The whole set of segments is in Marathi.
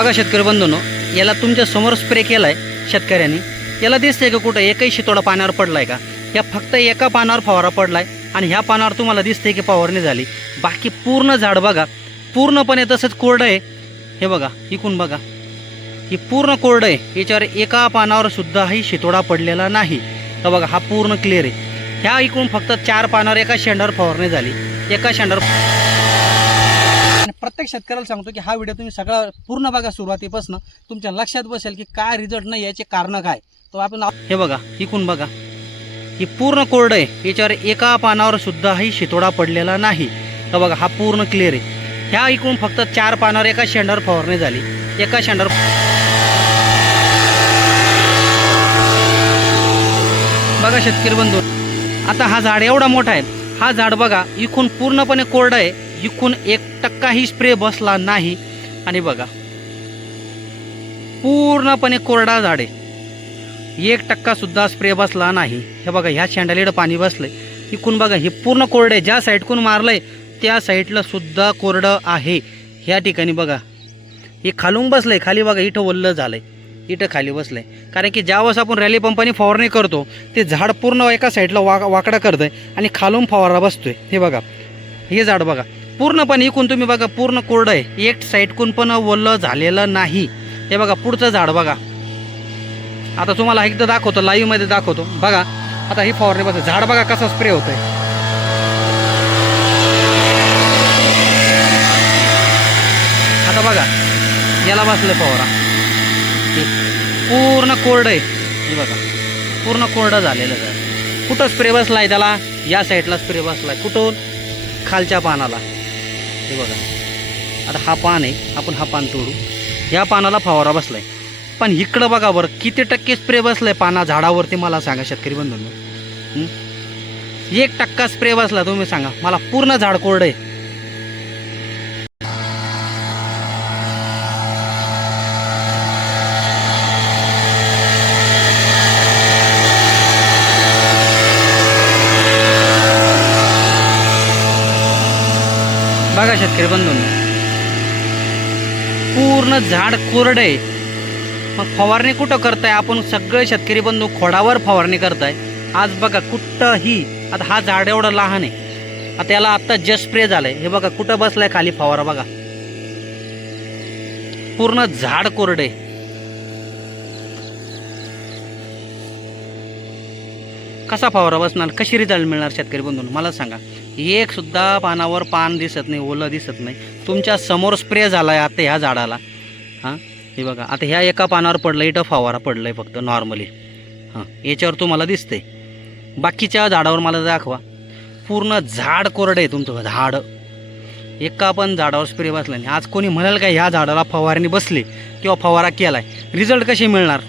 बघा शेतकरी बंधून याला तुमच्यासमोर स्प्रे केलाय शेतकऱ्यांनी. याला दिसतंय का कुठं एकही शितोडा पाण्यावर पडलाय का? या फक्त एका पानावर फवारा पडलाय आणि ह्या पानावर तुम्हाला दिसतंय की फवारणी झाली. बाकी पूर्ण झाड बघा. पूर्णपणे तसंच कोरडं आहे. हे बघा इकून बघा. ही पूर्ण कोरडं आहे. याच्यावर एका पानावर सुद्धाही शितोडा पडलेला नाही. तर बघा हा पूर्ण क्लिअर आहे. ह्या इकडून फक्त चार पानावर एका शेंडावर फवारणी झाली. एका शेंडावर प्रत्येक शेतकऱ्याला सांगतो की हा व्हिडिओ तुम्ही सगळा पूर्ण बघा सुरुवातीपासून. तुमच्या लक्षात बसेल की काय रिझल्ट नाही याचे कारण काय? तो आपण हे बघा इकून बघा. ही पूर्ण कोरड आहे. याच्यावर एका पानावर सुद्धाही शितोडा पडलेला नाही. तर बघा हा पूर्ण क्लिअर आहे. ह्या इकडून फक्त चार पानावर एका शेंडावर फवारणी झाली. एका शेंडावर बघा शेतकरी बंधू आता हा झाड एवढा मोठा आहे. हा झाड बघा इकून पूर्णपणे कोरडा आहे. इकून एक टक्काही स्प्रे बसला नाही. आणि बघा पूर्णपणे कोरडा झाड आहे. एक टक्कासुद्धा स्प्रे बसला नाही. हे बघा ह्या शेंडालीडं पाणी बसलंय. इकून बघा हे पूर्ण कोरडं आहे. ज्या साईडकून मारलंय त्या साईडला सुद्धा कोरडं आहे. ह्या ठिकाणी बघा हे खालून बसलंय. खाली बघा इथं ओल्लं झालंय. इथं खाली बसलंय. कारण की ज्यावेळेस आपण रॅली पंपाने फवारणी करतो ते झाड पूर्ण एका साईडला वाक वाकडा आहे आणि खालून फवारा आहे हे बघा. हे झाड बघा. पूर्णपणे इकून तुम्ही बघा पूर्ण कोरडं आहे. एक साईडकून पण ओल्लं झालेलं नाही. हे बघा पुढचं झाड बघा. आता तुम्हाला एकदा दाखवतो लाईव्हमध्ये दाखवतो. बघा. आता ही फवारणी बघा झाड बघा कसा स्प्रे होतोय. आता बघा. याला बसलं फवारा. पूर्ण कोरड आहे. हे बघा. पूर्ण कोरडं झालेलं झाड कुठं स्प्रे बसलाय त्याला? या साईडला स्प्रे बसलाय. कुठून? खालच्या पानाला. हे बघा. आता हा पान आहे. आपण हा पान तोडू. या पानाला फवारा बसलाय. पण इकडं बघा बरं किती टक्के स्प्रे बसलाय पाना झाडावरती मला सांगा शेतकरी बंधूंनो. एक टक्का स्प्रे बसला तुम्ही सांगा. मला पूर्ण झाड कोरडं आहे. बघा शेतकरी बंधून. पूर्ण झाड कोरडं आहे. मग फवारणी कुठं करताय? आपण सगळे शेतकरी बंधू खोडावर फवारणी करताय. आज बघा कुठंही आता हा झाड एवढं लहान आहे. आता याला आत्ता जस्ट स्प्रे झालंय. हे बघा कुठं बसलाय खाली फवारा बघा. पूर्ण झाड कोरडे कसा फवारा बसणार? कशी रिझल्ट मिळणार शेतकरी बंधून? मला सांगा. एक सुद्धा पानावर पान दिसत नाही ओलं दिसत नाही. तुमच्यासमोर स्प्रे झाला आहे आता ह्या झाडाला. हां? हे बघा आता ह्या एका पानावर पडलं इथं फवारा पडलं आहे फक्त नॉर्मली हां याच्यावर तुम्हाला दिसते बाकीच्या झाडावर मला दाखवा. पूर्ण झाड कोरडं आहे तुमचं झाड. एका पण झाडावर स्प्रे बसला नाही. आज कोणी म्हणाल का ह्या झाडाला फवारणी बसली किंवा फवारा केला आहे रिझल्ट कसे मिळणार?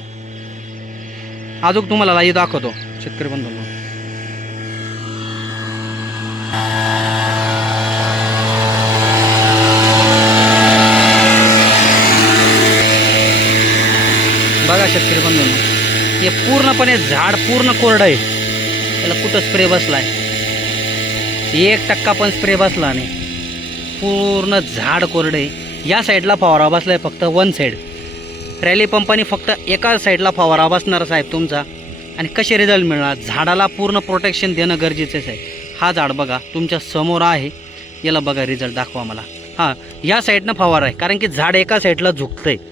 अजून तुम्हाला लाईव्ह दाखवतो शेतकरी बंधूंनो बघा शेतकरी बंधूंनो हे पूर्णपणे झाड पूर्ण कोरडं आहे. त्याला कुठं स्प्रे बसला आहे? एक टक्का पण स्प्रे बसला नाही. पूर्ण झाड कोरडं आहे. या साईडला फवारा बसला आहे फक्त वन साईड रॅली पंपाने फक्त एका साईडला फवारा बसणार साहेब तुमचा. आणि कसे रिझल्ट मिळणार? झाडाला पूर्ण प्रोटेक्शन देणं गरजेचं आहे. हा झाड बघा तुमच्यासमोर आहे. याला बघा रिझल्ट दाखवा मला. हां या साईडनं फवारा आहे. कारण की झाड एका साईडला झुकतं आहे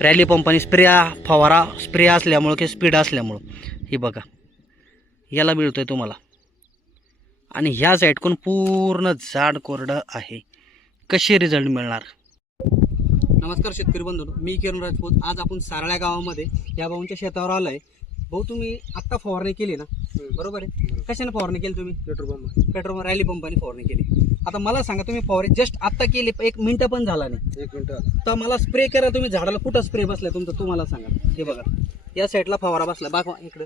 रॅली पंपाने स्प्रे फवारा स्प्रे असल्यामुळं की स्पीड असल्यामुळं. हे बघा. याला मिळतोय तुम्हाला. आणि ह्या साईडकून पूर्ण झाड कोरडं आहे. कसे रिझल्ट मिळणार? नमस्कार शेतकरी बंधू मी किरण राजपूत. आज आपण सारळ्या गावामध्ये या भाऊंच्या शेतावर आलोय. भाऊ तुम्ही आत्ता फवारणी केली ना? बरोबर आहे? कशाने फवारणी केली तुम्ही? पेट्रोल पंप पेट्रोल रॅली पंपाने फवारणी केली. आता मला सांगा तुम्ही फवारणी जस्ट आत्ता केली एक मिनिटं पण झाला नाही. एक मिनिट तर मला स्प्रे करा तुम्ही झाडाला कुठं स्प्रे बसलाय तुमचं तुम्हाला सांगा. हे बघा. या साईडला फवारा बसला बाग इकडं.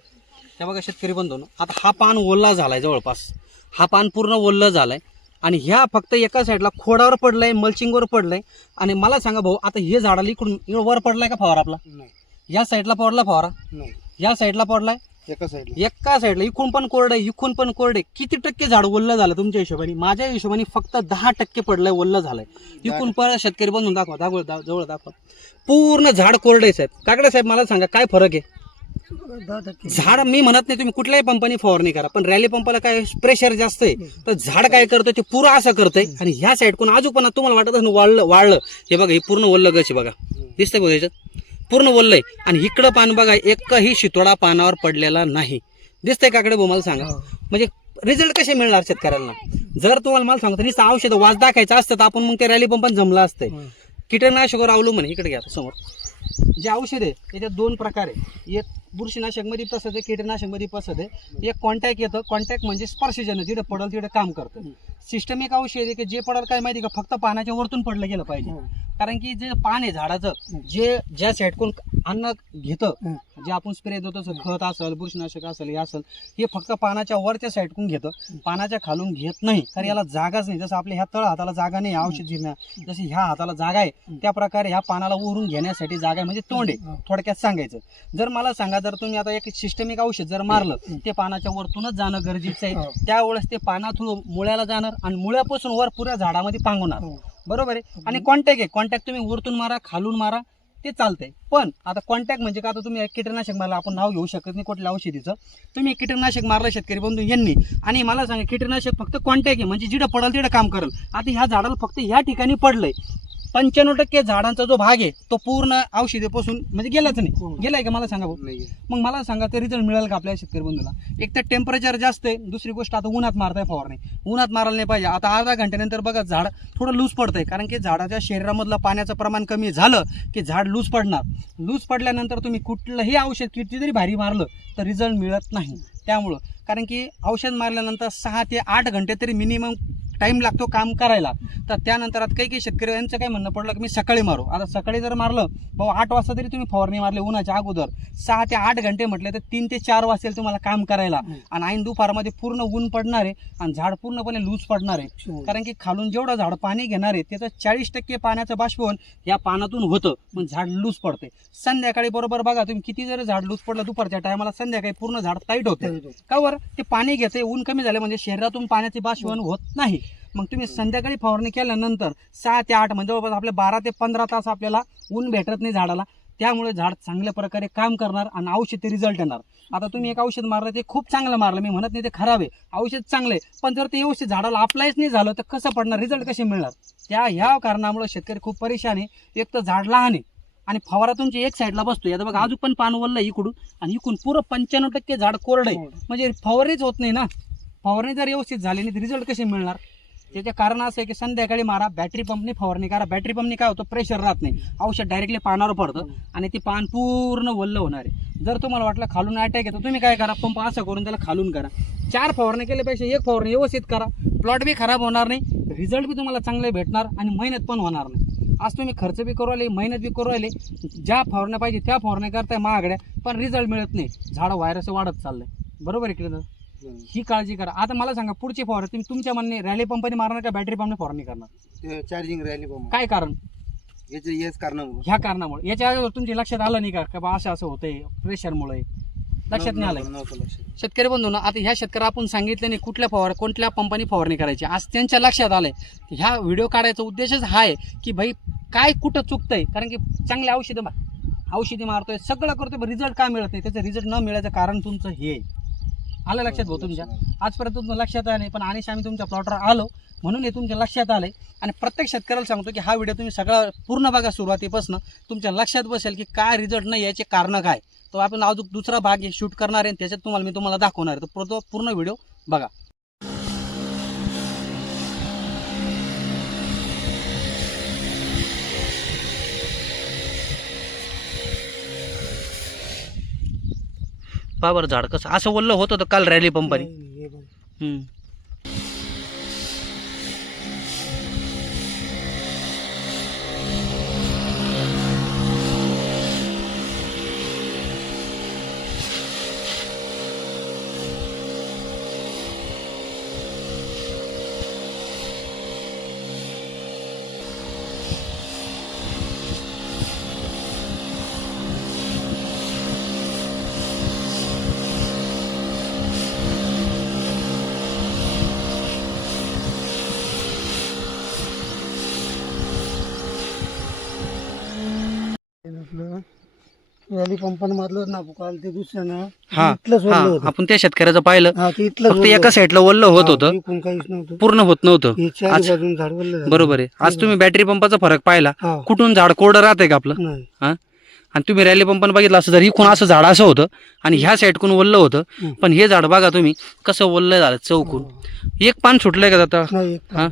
हे बघा शेतकरी बंधू आता हा पान ओल्ला झालाय जवळपास. हा पान पूर्ण ओल्लं झालाय. आणि ह्या फक्त एका साईडला खोडावर पडलाय मल्चिंगवर पडलाय. आणि मला सांगा भाऊ आता हे झाडाला इकडून इकडं वर पडलाय का फवारा आपला? नाही. या साईडला पडला फवारा? नाही. या साईडला पडलाय? एका साईडला. एका साईडला. इकून पण कोरडे इकून पण कोरडे किती टक्के झाड ओल्लं झालं तुमच्या हिशोबाने? माझ्या हिशोबाने फक्त दहा टक्के पडलंय ओल्लं झालंय. इकून पण शेतकरी बनवून दाखवा दाखव जवळ दाखवा. पूर्ण झाड कोरडे साहेब. काकडे साहेब मला सांगा काय फरक आहे? दहा टक्के. झाड मी म्हणत नाही तुम्ही कुठल्याही पंपाने फवारणी करा पण रॅली पंपाला काय प्रेशर जास्त आहे तर झाड काय करतं ते पुरं असं करतंय. आणि ह्या साईड कोण अजून पण तुम्हाला वाटत असेल वाढलं वाढलं. हे बघा हे पूर्ण वल्ल गच बघा. दिसतंय बघा पूर्ण आहे आणि इकडं पान बघा एकही शितोडा पानावर पडलेला नाही. दिसतंय काकडे भाऊ मला सांगा. म्हणजे रिझल्ट कसे मिळणार शेतकऱ्यांना? जर तुम्हाला मला सांगतो नुसतं औषध वाज दाखायचं असतं तर आपण मग ते रॅली पंपात जमलं असतंय. कीटकनाशकावर अवलंबून इकडे घ्या समोर. जे औषध आहे त्याच्यात दोन प्रकार आहे. एक बुरशीनाशकमध्ये पसत आहे कीटकनाशकमध्ये पसत आहे. एक कॉन्टॅक्ट येतं. कॉन्टॅक्ट म्हणजे स्पर्शजन्य जिथं पडल तिथं काम करतं. सिस्टमिक औषध आहे की जे पडल काय माहिती का? फक्त पानाच्या वरतून पडलं गेलं पाहिजे. कारण की जे पान आहे झाडाचं जे ज्या साईडकून अन्न घेतं जे आपण स्प्रे देतो खत असेल बुरशीनाशक असेल हे असेल हे फक्त पानाच्या वरच्या साईडकून घेतं. पानाच्या खालून घेत नाही. कारण याला जागाच नाही. जसं आपल्या ह्या तळ हाताला जागा नाही औषध जिरण्या. जशी ह्या हाताला जागा आहे त्या प्रकारे ह्या पानाला उरून घेण्यासाठी जागा आहे. म्हणजे तोंड आहे. थोडक्यात सांगायचं. जर मला सांगा जर तुम्ही आता एक सिस्टमिक औषध जर मारलं ते पानाच्या वरतूनच जाणं गरजेचं आहे. त्यावेळेस ते पानातून मुळ्याला जाणार आणि मुळ्यापासून वर पुऱ्या झाडामध्ये पांगवणार बरोबर आहे? आणि कॉन्टॅक्ट आहे. कॉन्टॅक्ट तुम्ही वरतून मारा खालून मारा ते चालतंय. पण आता कॉन्टॅक्ट म्हणजे का आता तुम्ही कीटकनाशक मारला आपण नाव घेऊ शकत नाही कुठल्या औषधीचं. तुम्ही कीटकनाशक मारलं शेतकरी बंधू यांनी. आणि मला सांगा कीटकनाशक फक्त कॉन्टॅक्ट आहे म्हणजे जिथं पडल तिथं काम करेल. आता ह्या झाडाला फक्त ह्या ठिकाणी पडलंय. पंच्याण्णव टक्के झाडांचा जो भाग आहे तो पूर्ण औषधीपासून म्हणजे गेलाच नाही. गेलाय का मला सांगा भाऊ? मग मला सांगा ते रिझल्ट मिळेल का आपल्या शेतकरी बंधूला? एक तर टेम्परेचर जास्त आहे दुसरी गोष्ट आता उन्हात मारताय फवारणी. उन्हात मारायला नाही पाहिजे. आता अर्धा घंट्यानंतर बघा झाड थोडं लूज पडतंय. कारण की झाडाच्या शरीरामधलं पाण्याचं प्रमाण कमी झालं की झाड लूज पडणार. लूज पडल्यानंतर तुम्ही कुठलंही औषध किती जरी भारी मारलं तर रिझल्ट मिळत नाही. त्यामुळं. कारण की औषध मारल्यानंतर सहा ते आठ घंटे तरी मिनिमम टाईम लागतो काम करायला. तर त्यानंतर आता काही काही शेतकरी यांचं काय म्हणणं पडलं की मी सकाळी मारू. आता सकाळी जर मारलं भाऊ आठ वाजता तरी तुम्ही फवारणी मारली उन्हाच्या अगोदर. सहा ते आठ घंटे म्हटले तर तीन ते चार वाजतील तुम्हाला काम करायला. आणि ऐन दुपारमध्ये पूर्ण ऊन पडणार आहे आणि झाड पूर्णपणे लूज पडणार. आहे कारण की खालून जेवढं झाड पाणी घेणार आहे त्याचं चाळीस टक्के पाण्याचं बाष्पीभवन या पानातून होतं. मग झाड लूज पडते संध्याकाळी बरोबर बघा तुम्ही किती जरी झाड लूज पडलं दुपारच्या टायमाला संध्याकाळी पूर्ण झाड टाईट होते का बरं? ते पाणी घेते ऊन कमी झाले म्हणजे शरीरातून पाण्याचे बाष्पीभवन होत नाही. मग तुम्ही संध्याकाळी फवारणी केल्यानंतर सहा ते आठ म्हणजे जवळपास आपल्या बारा ते पंधरा तास आपल्याला ऊन भेटत नाही झाडाला. त्यामुळे झाड चांगल्या प्रकारे काम करणार आणि औषध ते रिझल्ट येणार. आता तुम्ही एक औषध मारलं ते खूप चांगलं मारलं. मी म्हणत नाही ते खराब आहे. औषध चांगलं आहे. पण जर ते व्यवस्थित झाडाला अप्लायच नाही झालं तर कसं पडणार? रिझल्ट कसे मिळणार? त्या ह्या कारणामुळे शेतकरी खूप परेशान आहे. एक तर झाड लहान आहे. आणि फवारा तुमची एक साईडला बसतोय आता बघा अजून पण पान वल्लं इकडून आणि इकडून पुरं पंच्याण्णव टक्के झाड कोरडं आहे. म्हणजे फवारणीच होत नाही ना. फवारणी जर व्यवस्थित झाली नाही तर रिझल्ट कसे मिळणार? त्याचे कारण असं आहे की संध्याकाळी मारा बॅटरी पंपने फवारणी करा. बॅटरी पंपने काय होतं? प्रेशर राहत नाही. औषध डायरेक्टली पानावर पडतं आणि ते पान पूर्ण वल्ल होणार आहे. जर तुम्हाला वाटलं खालून अटॅक येतो तुम्ही काय करा? पंप असं करून त्याला खालून करा. चार फवारणी केल्यापेक्षा एक फवारणी व्यवस्थित करा. प्लॉट बी खराब होणार नाही. रिझल्ट बी तुम्हाला चांगले भेटणार आणि मेहनत पण होणार नाही. आज तुम्ही खर्च बी करू राहिले मेहनत बी करू राहिले. ज्या फवारण्या पाहिजे त्या फवारण्या करताय महागड्या पण रिझल्ट मिळत नाही. झाडं व्हायरस वाढत चाललंय. बरोबर आहे की ही काळजी करा. आता मला सांगा पुढची फवारणी तुम्ही तुमच्या म्हणणे रॅली पंपनी मारणार का बॅटरी पंपने फवारणी करणार? चार्जिंग रॅली पण काय कारण? याचे कारणामुळे. ह्या कारणामुळे. याच्या अगोदर तुमच्या लक्षात आलं नाही का का बा असं असं होतंय प्रेशरमुळे लक्षात नाही आलं नव्हतं लक्षात. शेतकरी बंधू ना आता ह्या शेतकऱ्या आपण सांगितलं नाही कुठल्या फवार कोणत्या पंपानी फवारणी करायची. आज त्यांच्या लक्षात आलंय. ह्या व्हिडिओ काढायचा उद्देशच हा आहे की भाई काय कुठं चुकतंय? कारण की चांगले औषधं मा- औषधी मारतोय सगळं करतोय रिझल्ट का मिळत नाही? त्याचं रिझल्ट न मिळायचं कारण तुमचं हे आहे. आलं लक्षात भाऊ तुमच्या. आजपर्यंत तुमचं लक्षात आलं नाही पण आणि आम्ही तुमच्या प्लॉटवर आलो. म्हणून हे तुमच्या लक्षात आलंय. आणि प्रत्येक शेतकऱ्याला सांगतो की हा व्हिडिओ तुम्ही सगळा पूर्ण बघा सुरुवातीपासून. तुमच्या लक्षात बसेल की काय रिझल्ट नाही याचे कारण काय? तो आपण अजून दुसरा भाग शूट करणार आहे आणि त्याच्यात तुम्हाला मी तुम्हाला दाखवणार आहे. तर तो पूर्ण व्हिडिओ बघा. पहा बरं झाड कसं? असं ओल्लं होत होतं काल रॅली पंपाने. रॅली पंपानं मारलं ना काल ते दुसऱ्यानं. हा इथलंच हा वल्ल होतं. आपण त्या शेतकऱ्याचं पाहिलं. हा ते फक्त एका साईडला वल्ल होत होतं. इकडून काहीच नव्हतं. पूर्ण होत नव्हतं. चारी आज- बाजून झाड वल्ल झालं. बरोबर आहे. आज तुम्ही बॅटरी पंपाचा फरक पाहिला. हा. कुठून झाड कोरडं राहतंय का आपलं? नाही. हा? आणि तुम्ही रॅली पंपानं बघितलं असं जर इकडून असं झाड असं होतं. आणि ह्या साईडकून वल्ल होतं. हं. पण हे झाड बघा तुम्ही कसं वल्ल झालं चौकून. एक पान सुटलंय का आता हा?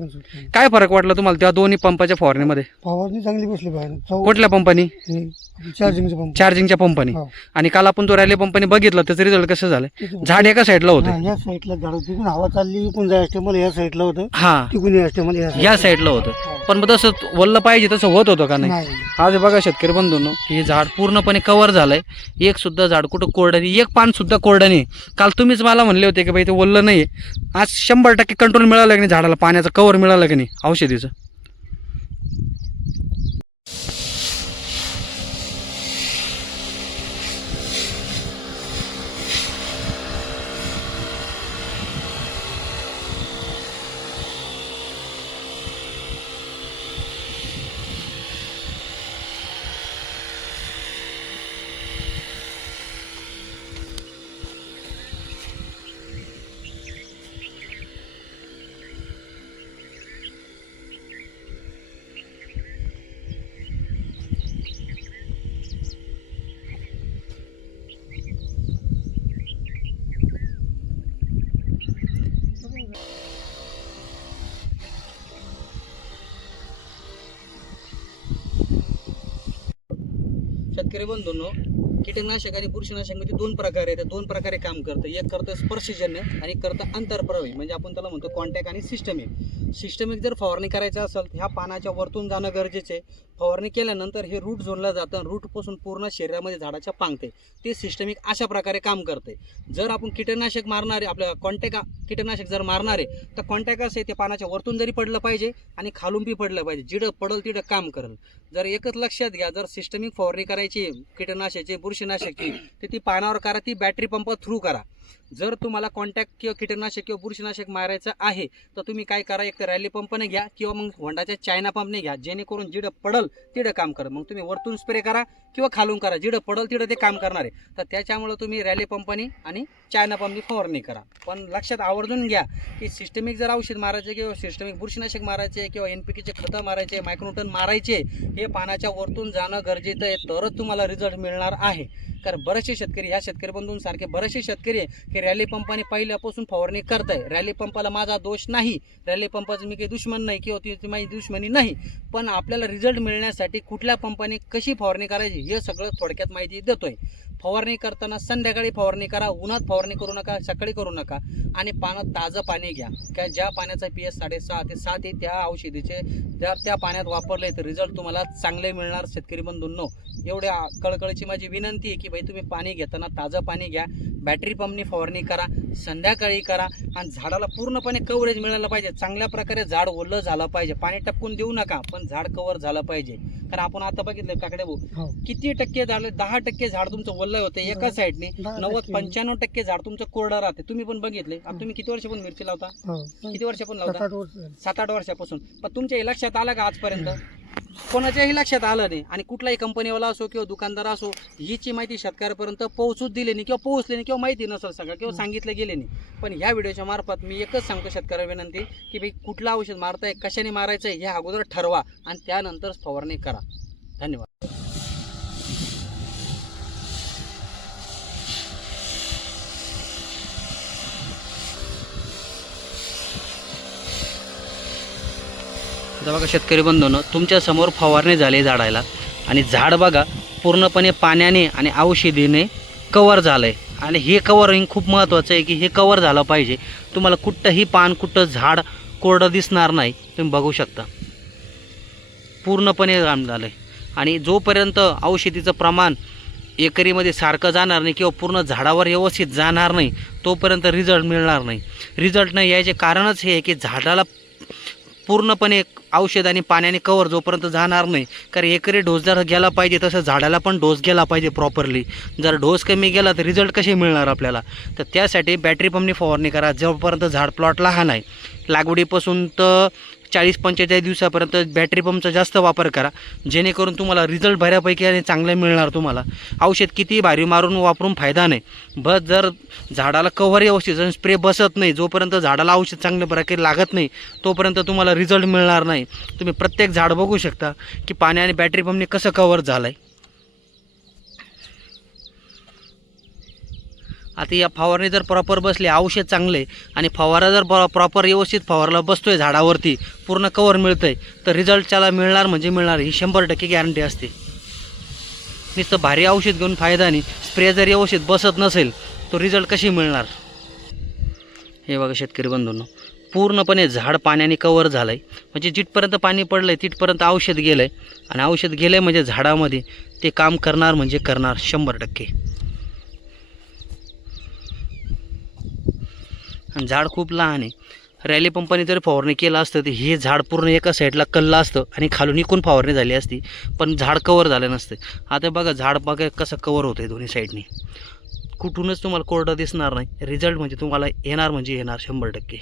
काय फरक वाटला तुम्हाला त्या दोन्ही पंपाच्या फवारणीमध्ये? फवारणी चांगली बसली कुठल्या पंपानी? चार्जिंगचे पंप चार्जिंगच्या पंपानी. हो. आणि काल आपण तो रॅली पंपानी बघितलं त्याचं रिझल्ट कसं झालं? झाड एका साईडला होतं. हा, या साईडला झाड होती. तिकडून हवा चालली इकडून या साईडला होतं. हा. तिकडून या साईडला होतं. पण मग तसं वल्ल पाहिजे तसं होत होतं का नाही? आज बघा शेतकरी बंधूंनो की हे झाड पूर्णपणे कव्हर झालंय. एक सुद्धा झाड कुठं कोरडं नाही एक पान सुद्धा कोरडं नाही. काल तुम्हीच मला म्हणले होते की बाई ते ओललं नाही आज शंभर टक्के कंट्रोल मिळालं की नाही झाडाला? पाण्याचं कव्हर मिळालं की नाही? औषधीचं. शेतकरी बंधूंनो कीटकनाशक आणि बुरशीनाशकमध्ये दोन प्रकार आहेत. दोन प्रकारे काम करतं. एक करतं स्पर्शजन्य आणि एक करतं आंतरप्रवाही म्हणजे आपण त्याला म्हणतो कॉन्टॅक्ट आणि सिस्टम आहे. सिस्टमिक जर फवारणी करायचं असेल ह्या पानाच्या वरतून जाणं गरजेचं आहे. फवारणी केल्यानंतर हे रूट झोनला जातं रूटपासून पूर्ण शरीरामध्ये झाडाच्या पांगते. ते सिस्टमिक अशा प्रकारे काम करते. जर आपण कीटकनाशक मारणारे आपल्या कॉन्टॅका कीटकनाशक जर मारणारे तर कॉन्टॅक्ट आहे ते पानाच्या वरतून जरी पडलं पाहिजे आणि खालून बी पडलं पाहिजे. जिडं पडल तिडं काम करेल. जर एकच लक्षात घ्या जर सिस्टमिक फवारणी करायची कीटकनाशकाची बुरशीनाशकची तर ती पानावर करा ती बॅटरी पंप थ्रू करा. जर तुम्हाला कॉन्टॅक्ट किंवा कीटकनाशक किंवा बुरशीनाशक मारायचं आहे तर तुम्ही काय करा एक तर रॅली पंपने घ्या किंवा मग होंडाच्या चायना पंपने घ्या. जेणेकरून जिडं पडल तिडं काम करा. मग तुम्ही वरतून स्प्रे करा किंवा खालून करा. जिडं पडल तिडं ते काम करणार आहे. तर त्याच्यामुळं तुम्ही रॅली पंपनी आणि चायना पंपनी फवारणी करा. पण लक्षात आवर्जून घ्या की सिस्टमिक जर औषध मारायचे किंवा सिस्टमिक बुरशीनाशक मारायचे किंवा एन पी केचे खतं मारायचे मायक्रोटन मारायचे हे पानाच्या वरतून जाणं गरजेचं आहे तरच तुम्हाला रिझल्ट मिळणार आहे. कारण बरेचसे शेतकरी ह्या शेतकरी बंधूंसारखे बरेचसे शेतकरी आहे की रॅली पंपाने पहिल्यापासून फवारणी करताय. रॅली पंपाला माझा दोष नाही. रॅली पंपाचं मी काही दुश्मन नाही किंवा ती माझी दुश्मनी नाही. पण आपल्याला रिझल्ट मिळण्यासाठी कुठल्या पंपाने कशी फवारणी करायची हे सगळं थोडक्यात माहिती देतोय. फवारणी करताना संध्याकाळी फवारणी करा उन्हात फवारणी करू नका सकाळी करू नका आणि पाण्यात ताजं पाणी घ्या. काय ज्या पाण्याचा पी एच साडेसहा ते सात आहे त्या औषधीचे जर त्या पाण्यात वापरले तर रिझल्ट तुम्हाला चांगले मिळणार शेतकरी बंधूंनो. एवढ्या कळकळीची माझी विनंती आहे की भाई तुम्ही पाणी घेताना ताजं पाणी घ्या बॅटरी पंपनी फवारणी करा संध्याकाळी करा आणि झाडाला पूर्णपणे कव्हरेज मिळालं पाहिजे. चांगल्या प्रकारे झाड ओलं झालं पाहिजे. पाणी टपकून देऊ नका पण झाड कव्हर झालं पाहिजे. कारण आपण आता बघितलं काकडे भाऊ हो. किती टक्के झालं दहा टक्के झाड तुमचं ओलं होतं एका साईडने. नव्वद. पंच्याण्णव टक्के झाड तुमचं कोरडं राहते. तुम्ही पण बघितले. आता तुम्ही किती वर्ष पण मिरची लावता? हो. किती वर्ष पण लावता. सात आठ वर्षापासून. पण तुमच्या हे लक्षात आलं का आजपर्यंत? कोणाच्याही लक्षात आलं नाही. आणि कुठलाही कंपनीवाला असो किंवा दुकानदार असो हिची माहिती शेतकऱ्यापर्यंत पोहोचूच दिली नाही किंवा पोहोचली नाही किंवा माहिती नसेल सगळं किंवा सांगितलं गेले नाही. पण ह्या व्हिडिओच्या मार्फत मी एकच सांगतो शेतकऱ्याला विनंती की भाई कुठलं औषध मारताय कशाने मारायचं हे अगोदर ठरवा आणि त्यानंतर फवारणी करा. धन्यवाद. आता बघा शेतकरी बंधून तुमच्यासमोर फवारणी झाली झाडाला. आणि झाड बघा पूर्णपणे पाण्याने आणि औषधीने कवर झालं आहे आणि हे कवरिंग खूप महत्त्वाचं आहे की हे कवर झालं पाहिजे. तुम्हाला कुठंही पान कुठं झाड कोरडं दिसणार नाही. तुम्ही बघू शकता. पूर्णपणे काम झालं आहे आणि जोपर्यंत औषधीचं प्रमाण एकरीमध्ये सारखं जाणार नाही किंवा पूर्ण झाडावर व्यवस्थित जाणार नाही तोपर्यंत रिझल्ट मिळणार नाही. रिझल्ट नाही याचे कारणच हे आहे की झाडाला पूर्णपणे औषध आणि पाण्याने कवर जोपर्यंत जाणार नाही कारण एकरी डोस जर गेला पाहिजे तसं झाडाला पण डोस गेला पाहिजे प्रॉपरली जर डोस कमी गेला तर रिझल्ट कसे मिळणार आपल्याला? तर त्यासाठी बॅटरी पंपनी फवारणी करा. जोपर्यंत झाड प्लॉट लहान आहे लागवडीपासून तर चाळीस पंचेचाळीस दिवसापर्यंत बॅटरी पंपचा जास्त वापर करा. जेणेकरून तुम्हाला रिझल्ट बऱ्यापैकी आणि चांगले मिळणार तुम्हाला. औषध किती भारी मारून वापरून फायदा नाही. बस जर झाडाला कव्हर व्यवस्थित आणि स्प्रे बसत नाही जोपर्यंत झाडाला औषध चांगल्या प्रकारे लागत नाही तोपर्यंत तुम्हाला रिझल्ट मिळणार नाही. तुम्ही प्रत्येक झाड बघू शकता की पाणी आणि बॅटरी पंपने कसं कव्हर झालं आहे आता या फवारणी जर प्रॉपर बसली औषध चांगले आणि फवारा जर प्रॉपर व्यवस्थित फवारला बसतोय झाडावरती पूर्ण कवर मिळतंय तर रिझल्ट त्याला मिळणार म्हणजे मिळणार ही शंभर टक्के गॅरंटी असते. नुसतं भारी औषध घेऊन फायदा नाही. स्प्रे जर व्यवस्थित बसत नसेल तो रिझल्ट कशी मिळणार? हे बघा शेतकरी बंधूंना पूर्णपणे झाड पाण्याने कवर झालं आहे म्हणजे जिथपर्यंत पाणी पडलं आहे तिथपर्यंत औषध गेलं आहे आणि औषध गेलं आहे म्हणजे झाडामध्ये ते काम करणार म्हणजे करणार शंभर टक्के. आणि झाड खूप लहान आहे. रॅली पंपाने जर फवारणी केलं असतं तर हे झाड पूर्ण एका साईडला कल्लं असतं आणि खालून इकून फवारणी झाली असती पण झाड कवर झालं नसतं. आता बघा झाड बघा कसं कवर होतं आहे दोन्ही साईडनी कुठूनच तुम्हाला कोरडं दिसणार नाही. रिझल्ट म्हणजे तुम्हाला येणार म्हणजे येणार शंभर टक्के.